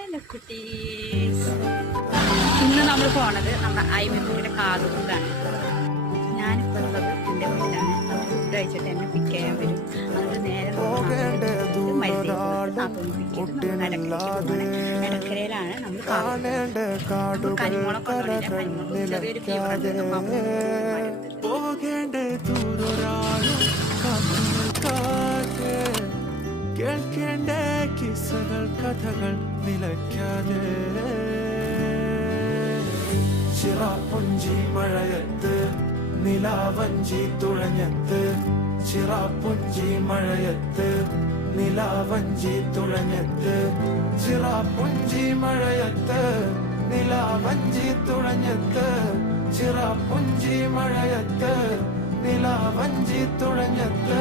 Hello കുട്ടീസ്, ഇന്ന് നമ്മൾ പോണത് നമ്മുടെ ഐമിക്കുട്ടിയുടെ കാതുകൊണ്ടാണ്. ഞാനിപ്പോൾ ഉള്ളത് എൻ്റെ വീട്ടിലാണ്. നമ്മൾ ഫുഡ് കഴിച്ചിട്ട് എന്നെ പിക്ക് ചെയ്യാൻ വരും. അതുകൊണ്ട് നേരെ ഇടക്കരയിലാണ് നമ്മൾ കരിമുളൊക്കെ ചെറിയൊരു കേൾക്കേണ്ട കിസ്സകൾ കഥകൾ നിലയ്ക്കാതെ ചിറാപ്പുഞ്ചി മഴയത്ത് നിലാവഞ്ചി തുഴഞ്ഞത്ത് ചിറാപ്പുഞ്ചി മഴയത്ത് നിലാവഞ്ചി തുഴഞ്ഞത്ത് ചിറാപ്പുഞ്ചി മഴയത്ത് നിലാവഞ്ചി തുഴഞ്ഞത്ത് ചിറാപ്പുഞ്ചി മഴയത്ത് നിലാവഞ്ചി തുഴഞ്ഞത്ത്